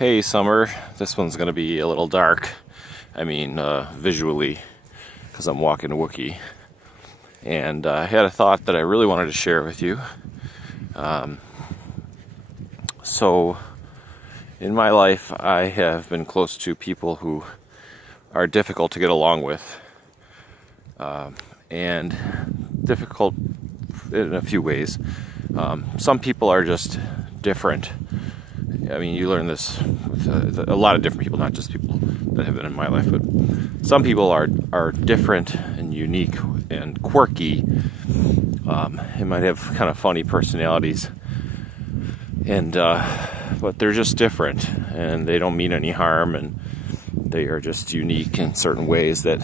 Hey Summer, this one's going to be a little dark. I mean, visually, because I'm walking a Wookiee. And I had a thought that I really wanted to share with you. So, in my life, I have been close to people who are difficult to get along with. And difficult in a few ways. Some people are just different. I mean, you learn this with a lot of different people, not just people that have been in my life, but some people are different and unique and quirky. They might have kind of funny personalities, and but they're just different, and they don't mean any harm, and they are just unique in certain ways that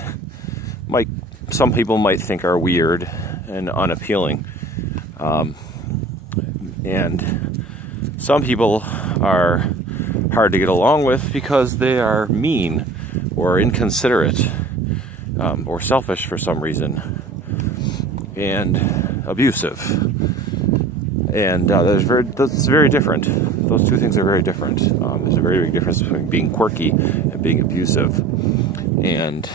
some people might think are weird and unappealing. And some people are hard to get along with because they are mean or inconsiderate or selfish for some reason and abusive. And that's very different. Those two things are very different. There's a very big difference between being quirky and being abusive. And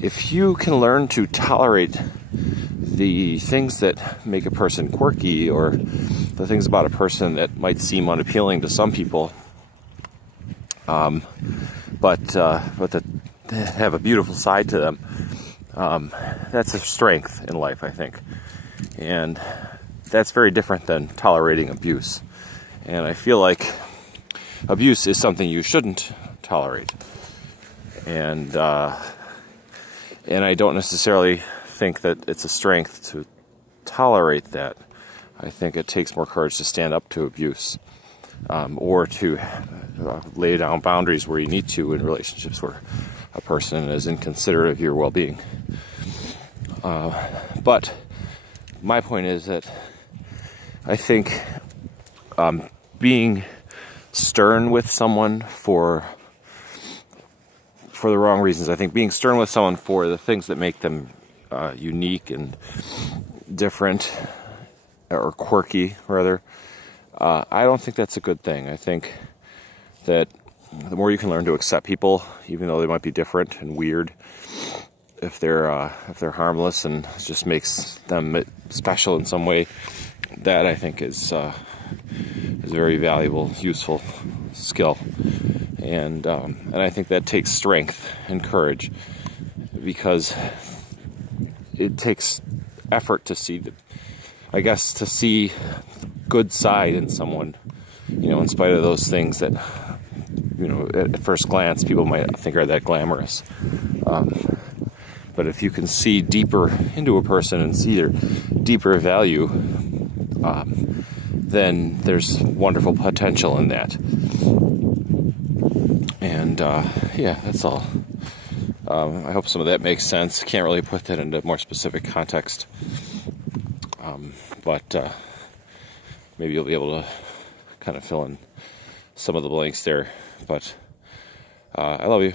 if you can learn to tolerate the things that make a person quirky, or the things about a person that might seem unappealing to some people, but that have a beautiful side to them, that's a strength in life, I think. And that's very different than tolerating abuse. And I feel like abuse is something you shouldn't tolerate. And I don't necessarily think that it's a strength to tolerate that. I think it takes more courage to stand up to abuse, or to lay down boundaries where you need to in relationships where a person is inconsiderate of your well-being. But my point is that I think being stern with someone for the wrong reasons. I think being stern with someone for the things that make them unique and different, or quirky, rather, I don't think that's a good thing. I think that the more you can learn to accept people, even though they might be different and weird, if they're harmless and just makes them special in some way, that I think is a very valuable, useful skill. And I think that takes strength and courage, because it takes effort to see the good side in someone, in spite of those things that, at first glance people might think are that glamorous. But if you can see deeper into a person and see their deeper value, then there's wonderful potential in that. And that's all. I hope some of that makes sense. Can't really put that into more specific context. But maybe you'll be able to kind of fill in some of the blanks there. But I love you.